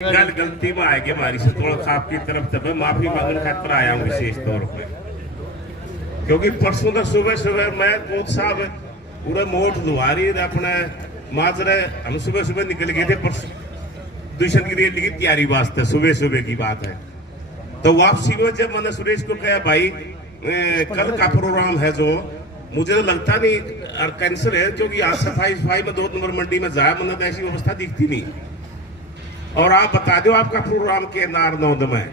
गल गलती में आएगी हमारी से थोड़ा सा आपकी तरफ से मैं माफी मांगने खातर आया हूँ विशेष तौर पर, क्योंकि परसों तक सुबह सुबह मैं कोच साहब पूरा मोट दुआरी अपने माजरे हम सुबह सुबह निकल गए थे परसों दूषण की लिखी तैयारी वास्ते, सुबह सुबह की बात है। तो वापसी में जब मैंने सुरेश को कहा भाई कल का प्रोग्राम है जो मुझे तो लगता नहीं और कैंसर है, क्योंकि आज सफाई में 2 नंबर मंडी में जाया मैंने तो ऐसी व्यवस्था दिखती नहीं, और आप बता दो आपका प्रोग्राम के नारनौंद में।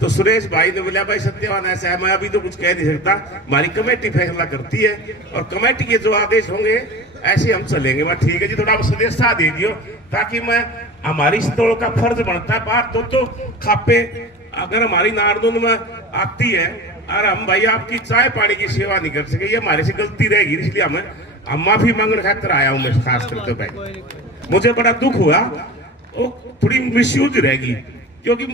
तो सुरेश भाई ने बोला भाई सत्यवान ऐसा है, मैं अभी तो कुछ कह नहीं सकता, हमारी कमेटी फैसला करती है और कमेटी के जो आदेश होंगे ऐसे हम चलेंगे। मैं ठीक है जी, थोड़ा सदस्यता दे दियो ताकि मैं हमारी स्टोर का फर्ज बनता है बात तो खापे अगर हमारी नारनौंद में आती है और हम भाई आपकी चाय पानी की सेवा नहीं कर सके, ये हमारे से गलती रहेगी, इसलिए हम माफी मांगने खातिर आया हूँ मैं खास करके। भाई मुझे बड़ा दुख हुआ, वो थोड़ी मिसयूज रहेगी, क्योंकि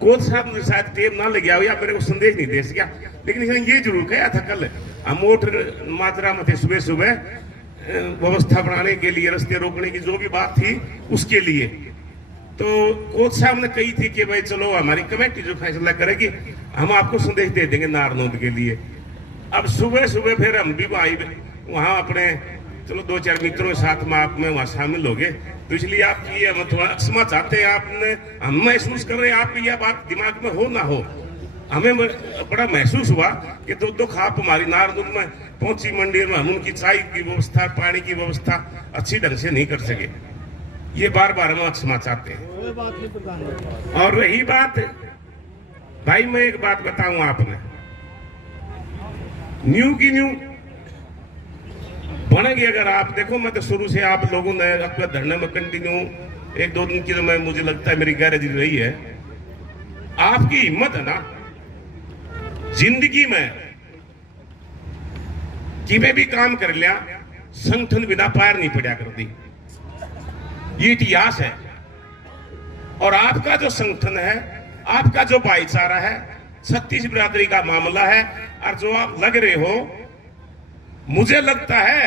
कोच साहब ने शायद टेम ना लग गया हो या मेरे को संदेश नहीं दे सका, लेकिन इसने ये जरूर कहा था कल हम मोटर मात्रा में थे सुबह सुबह व्यवस्था बनाने के लिए, रास्ते रोकने की जो भी बात थी उसके लिए। तो कोच साहब ने कही थी कि भाई चलो हमारी कमेटी जो फैसला करेगी हम आपको संदेश दे देंगे नारनौंद के लिए। अब सुबह सुबह फिर हम भी वहाँ अपने चलो 2-4 मित्रों के साथ में आप में वहाँ शामिल हो गए, तो इसलिए आपकी ये हम थोड़ा क्षमा चाहते हैं। आपने हम महसूस कर रहे हैं आपकी यह बात दिमाग में हो ना हो, हमें बड़ा महसूस हुआ कि दो खाप हमारी नारनौंद में पहुंची मंडी में हम उनकी चाय की व्यवस्था पानी की व्यवस्था अच्छी ढंग से नहीं कर सके, ये बार बार हम क्षमा चाहते हैं। और रही बात भाई, मैं एक बात बताऊं आपने, न्यू की न्यू बनेगी। अगर आप देखो मैं तो शुरू से आप लोगों ने अपने धरने में कंटिन्यू 1-2 दिन की तो मैं मुझे लगता है मेरी गैरेज रही है। आपकी हिम्मत है ना जिंदगी में कि भी काम कर लिया, संगठन बिना पैर नहीं पड़ा कर दी, ये इतिहास है। और आपका जो संगठन है, आपका जो भाईचारा है, 36 बिरादरी का मामला है, और जो आप लग रहे हो, मुझे लगता है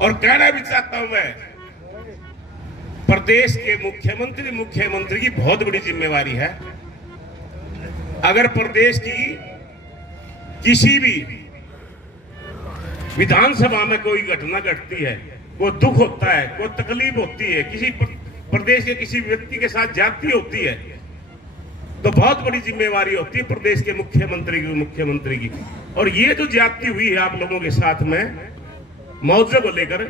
और कहना भी चाहता हूं मैं, प्रदेश के मुख्यमंत्री की बहुत बड़ी जिम्मेवारी है। अगर प्रदेश की किसी भी विधानसभा में कोई घटना घटती है, कोई दुख होता है, कोई तकलीफ होती है, किसी प्रदेश के किसी व्यक्ति के साथ ज्यादती होती है, तो बहुत बड़ी जिम्मेवारी होती है प्रदेश के मुख्यमंत्री की। और ये जो ज्यादती हुई है आप लोगों के साथ में मुआवजे को लेकर,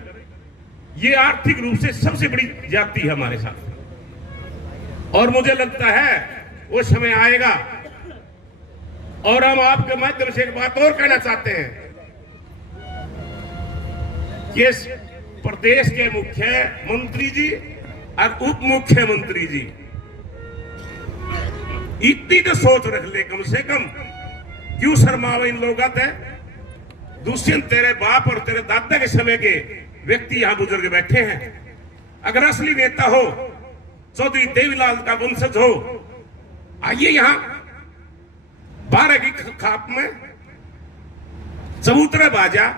ये आर्थिक रूप से सबसे बड़ी ज्यादती है हमारे साथ। और मुझे लगता है वो समय आएगा, और हम आपके माध्यम से एक बात और कहना चाहते हैं कि प्रदेश के मुख्यमंत्री जी और उप मुख्यमंत्री जी इतनी तो सोच रख ले कम से कम, क्यों शर्मावे इन लोग आते हैं। दुष्यंत तेरे बाप और तेरे दादा के समय के व्यक्ति यहां बुजुर्ग बैठे हैं। अगर असली नेता हो, चौधरी देवीलाल का वंशज हो, आइए यहां 12 की खाप में चबूतरे बाजा,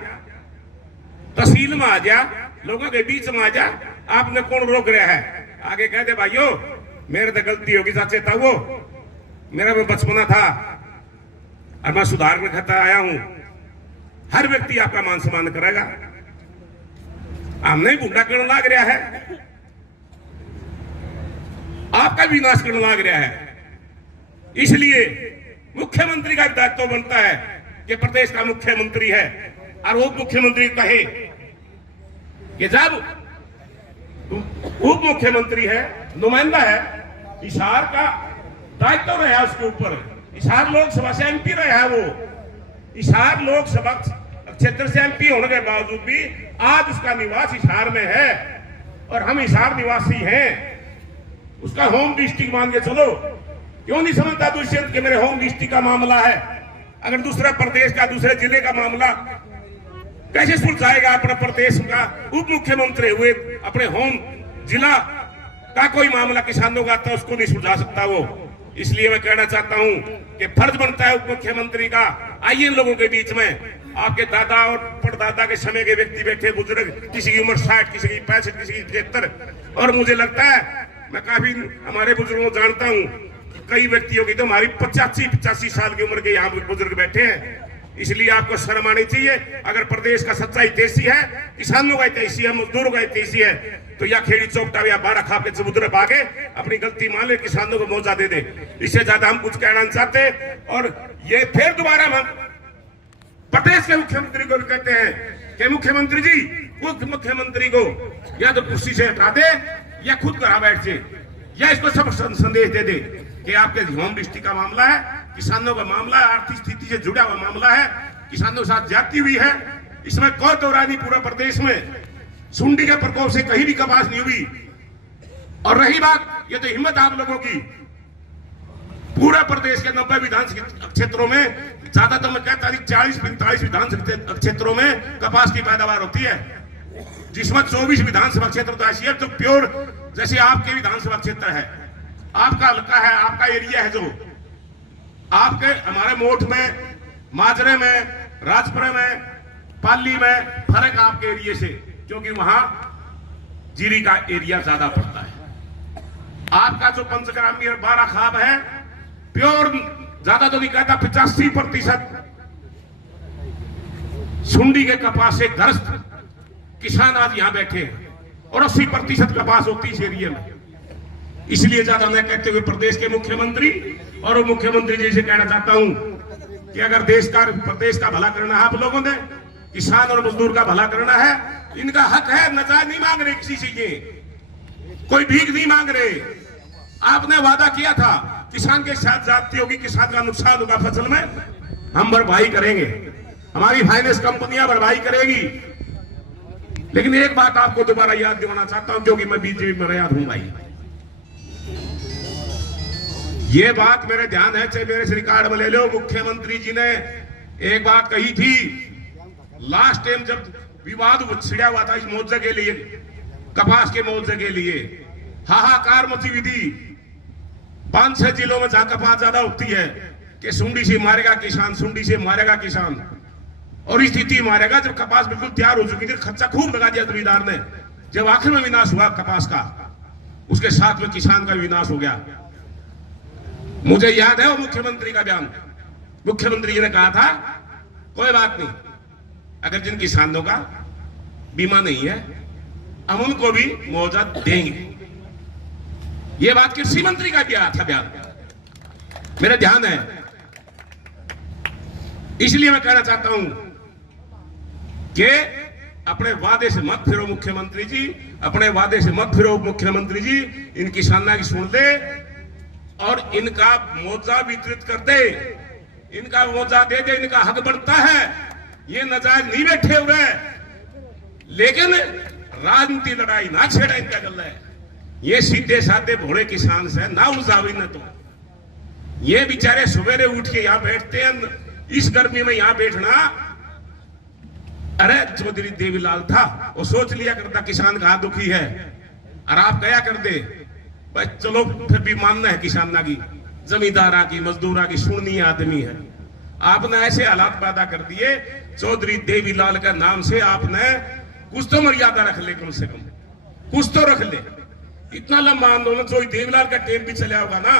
तहसील में आ जा, लोगों के बीच में आ जा। आपने कौन रोक रहा है? आगे कह दे भाइयों मेरे तो गलती होगी, चेता वो मेरा में बचपना था और मैं सुधार में खाता आया हूं। हर व्यक्ति आपका मान सम्मान करेगा, हमने गुंडा करने लग रहा है, आपका भी नाश करने लग रहा है। इसलिए मुख्यमंत्री का दायित्व बनता है कि प्रदेश का मुख्यमंत्री है और उप मुख्यमंत्री कहे कि जब उप मुख्यमंत्री है, नुमाइंदा है, हिसार का दायित्व रहा उसके ऊपर। हिसार लोकसभा से एमपी रहा है, वो हिसार लोकसभा क्षेत्र से एमपी होने के बावजूद भी आज उसका निवास हिसार में है और हम हिसार निवासी हैं। उसका होम डिस्ट्रिक्ट मान के चलो, क्यों नहीं समझता दुष्यंत कि मेरे होम डिस्ट्रिक्ट का मामला है? अगर दूसरा प्रदेश का, दूसरे जिले का मामला कैसे सुलझाएगा? अपने प्रदेश का उप मुख्यमंत्री हुए अपने होम जिला का कोई मामला किसानों का आता उसको नहीं सुलझा सकता वो। इसलिए मैं कहना चाहता हूं कि फर्ज बनता है उप मुख्यमंत्री का, आइए इन लोगों के बीच में। आपके दादा और परदादा के समय के व्यक्ति बैठे बुजुर्ग, किसी की उम्र 60, किसी की 65, किसी की 73, और मुझे लगता है, मैं काफी हमारे बुजुर्गों को जानता हूं, कई व्यक्तियों की तो हमारी 85 साल की उम्र के यहाँ बुजुर्ग बैठे हैं। इसलिए आपको शर्म आनी चाहिए। अगर प्रदेश का सच्चा हितैषी है, किसानों का हितैषी है, मजदूरों का हितैषी है, तो या खेड़ी चौकटा या बारह खाप के समुद्र भागे, अपनी गलती मान ले, किसानों को मुआवजा दे दे। इससे ज्यादा हम कुछ कहना नहीं चाहते। और ये फिर दोबारा हम प्रदेश के मुख्यमंत्री को भी कहते हैं कि मुख्यमंत्री जी, उस मुख्यमंत्री को या तो कुर्सी से हटा दे या खुद घर बैठ जाए, या इसको सब संदेश दे दे कि आपके होम डिस्ट्रिक्ट का मामला है, किसानों का मामला है, आर्थिक स्थिति से जुड़ा हुआ मामला है, किसानों के साथ जाती हुई है। इसमें कोई दौरा नहीं, पूरा प्रदेश में सुंडी के प्रकोप से कहीं भी कपास नहीं हुई। और रही बात, ये तो हिम्मत आप लोगों की, पूरे प्रदेश के 90 विधानसभा क्षेत्रों में, ज्यादा तो मैं कहता 40-45 विधानसभा क्षेत्रों में कपास की पैदावार होती है, जिसमें 24 विधानसभा क्षेत्र तो ऐसी है जो प्योर, जैसे आपके विधानसभा क्षेत्र है, आपका हल्का है, आपका एरिया है, जो आपके हमारे मोठ में, माजरे में, राजपुरा में, पाली में फर्क आपके एरिया से, क्योंकि वहां जीरी का एरिया ज्यादा पड़ता है। आपका जो पंचग्रामीय 12 खाप है, प्योर, ज्यादा तो नहीं कहता 85% सुंडी के कपास से ग्रस्त किसान आज यहां बैठे हैं, और 80% कपास होती है इस एरिया में। इसलिए ज्यादा मैं कहते हुए प्रदेश के मुख्यमंत्री और मुख्यमंत्री जी से कहना चाहता हूं कि अगर प्रदेश का भला करना है आप लोगों ने, किसान और मजदूर का भला करना है, इनका हक है, नजायज नहीं मांग रहे किसी से, ये कोई भीख नहीं मांग रहे। आपने वादा किया था किसान के साथ जाती होगी, किसान का नुकसान होगा फसल में, हम भरपाई करेंगे, हमारी फाइनेंस कंपनियां भरपाई करेगी। लेकिन एक बात आपको दोबारा याद दिलाना चाहता हूं, क्योंकि मैं बीजेपी में याद हूं भाई, ये बात मेरे ध्यान है, चाहे मेरे से रिकॉर्ड में ले लो, मुख्यमंत्री जी ने एक बात कही थी लास्ट टाइम जब विवाद छिड़ा हुआ था इस मुआवजे के लिए, कपास के मुआवजे के लिए, हाहाकार मची हुई थी 5-6 जिलों में जहां कपास ज्यादा होती है कि सुंडी से मारेगा किसान, सुंडी से मारेगा किसान। और स्थिति मारेगा जब कपास बिल्कुल तैयार हो चुकी थी, खर्चा खूब लगा दिया जमींदार ने, जब आखिर में विनाश हुआ कपास का, उसके साथ में किसान का विनाश हो गया। मुझे याद है वो मुख्यमंत्री का बयान, मुख्यमंत्री जी ने कहा था कोई बात नहीं, अगर जिन किसानों का बीमा नहीं है हम उनको भी मुआवजा देंगे। ये बात कृषि मंत्री का किया था बयान, मेरा ध्यान है। इसलिए मैं कहना चाहता हूं कि अपने वादे से मत फिरो मुख्यमंत्री जी, अपने वादे से मत फिरो मुख्यमंत्री जी, इन किसानों की सुन ले और इनका मुआवजा वितरित कर दे, इनका मुआवजा दे दे, इनका हक बनता है। ये नजायज नहीं बैठे हुए, लेकिन राजनीति लड़ाई ना छेड़ा, इनका गल है। ये सीधे साधे भोले किसान से ना उलझावी न, तो ये बेचारे सवेरे उठ के यहां बैठते हैं, इस गर्मी में यहां बैठना। अरे चौधरी देवीलाल था, वो सोच लिया करता किसान का दुखी है, और आप कया कर दे भाई चलो फिर भी मानना है किसाना की, जमींदारा की, मजदूरा की, सुननी आदमी है। आपने ऐसे हालात पैदा कर दिए, चौधरी देवीलाल का नाम से आपने कुछ तो मर्यादा रख ले, कम से कम कुछ तो रख ले। इतना लंबा आंदोलन चौधरी देवीलाल का टेम भी चला होगा ना,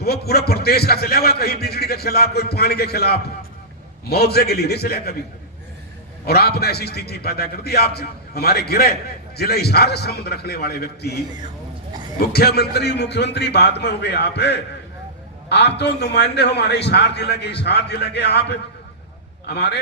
तो वो पूरा प्रदेश का चला होगा, कहीं बिजली के खिलाफ, कोई पानी के खिलाफ, मुआवजे के लिए नहीं चला कभी। और आपने ऐसी स्थिति पैदा कर दी। आप हमारे गृह जिले हिसार से संबंध रखने वाले व्यक्ति, मुख्यमंत्री बाद में हो गए आप तो नुमाइंदे हो हमारे हिसार जिले के, आप हमारे